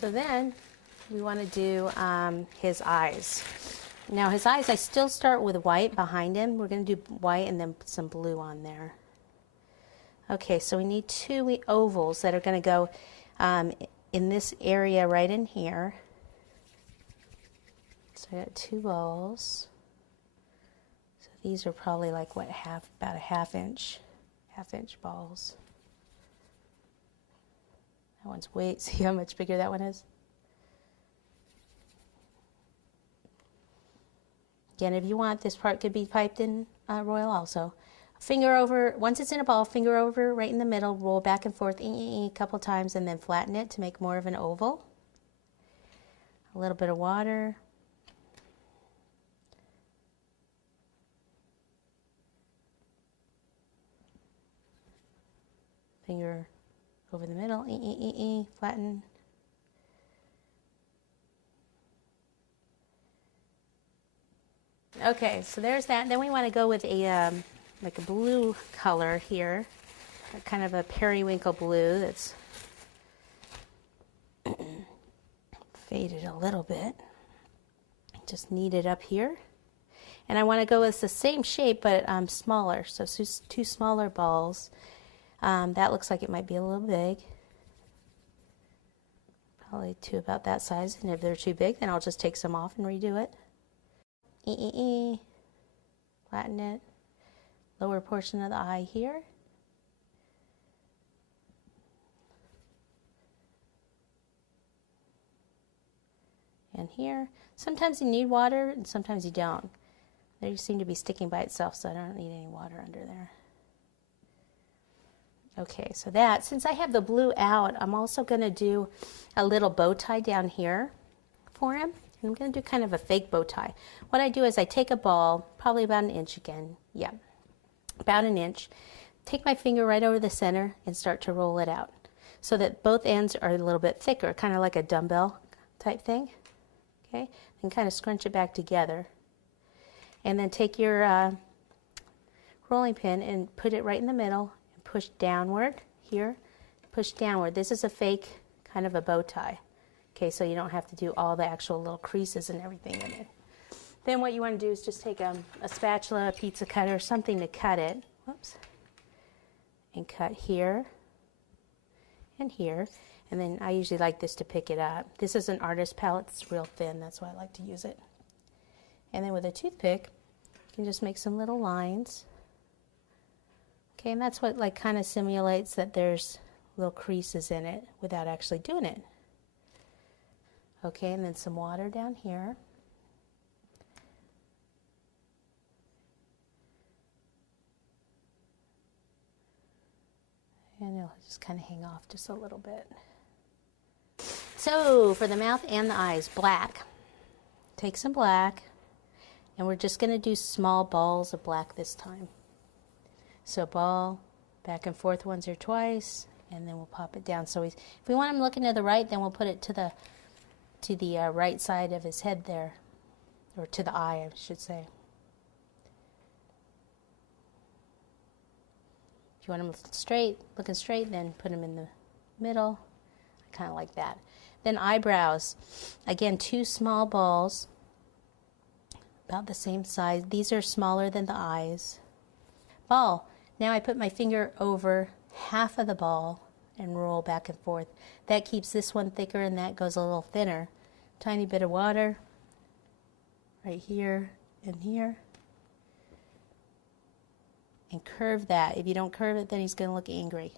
So then we want to do his eyes. Now his eyes, I still start with white behind him. We're going to do white and then put some blue on there. Okay, so we need 2 ovals that are going to go in this area right in here. So I got 2 balls. So these are probably like what, about a half inch balls. That one's see how much bigger that one is? Again, if you want, this part could be piped in royal also. Finger over, once it's in a ball, finger over right in the middle, roll back and forth a couple times, and then flatten it to make more of an oval. A little bit of water. Finger over the middle, flatten. Okay, so there's that. Then we want to go with a like a blue color here, kind of a periwinkle blue that's faded a little bit. Just knead it up here. And I want to go with the same shape but smaller, so 2 smaller balls. That looks like it might be a little big. Probably 2 about that size, and if they're too big, then I'll just take some off and redo it. Flatten it. Lower portion of the eye here. And here. Sometimes you need water and sometimes you don't. They seem to be sticking by itself, so I don't need any water under there. Okay, so that, since I have the blue out, I'm also going to do a little bow tie down here for him. And I'm going to do kind of a fake bow tie. What I do is I take a ball, probably about 1 inch again, yeah, about 1 inch, take my finger right over the center and start to roll it out so that both ends are a little bit thicker, kind of like a dumbbell type thing. Okay, and kind of scrunch it back together. And then take your rolling pin and put it right in the middle and push downward here, push downward. This is a fake kind of a bow tie. Okay, so you don't have to do all the actual little creases and everything in it. Then what you want to do is just take a spatula, a pizza cutter, something to cut it. Whoops. And cut here and here. And then I usually like this to pick it up. This is an artist palette. It's real thin. That's why I like to use it. And then with a toothpick, you can just make some little lines. Okay, and that's what like kind of simulates that there's little creases in it without actually doing it. Okay, and then some water down here. And it'll just kind of hang off just a little bit. So for the mouth and the eyes, black. Take some black, and we're just going to do small balls of black this time. So ball, back and forth once or twice, and then we'll pop it down. So if we want him looking to the right, then we'll put it to the right side of his head there, or to the eye, I should say. If you want him looking straight, then put him in the middle. I kind of like that. Then eyebrows. Again, 2 small balls, about the same size. These are smaller than the eyes. Ball. Now I put my finger over half of the ball and roll back and forth. That keeps this one thicker and that goes a little thinner. Tiny bit of water right here and here. And curve that. If you don't curve it, then he's going to look angry.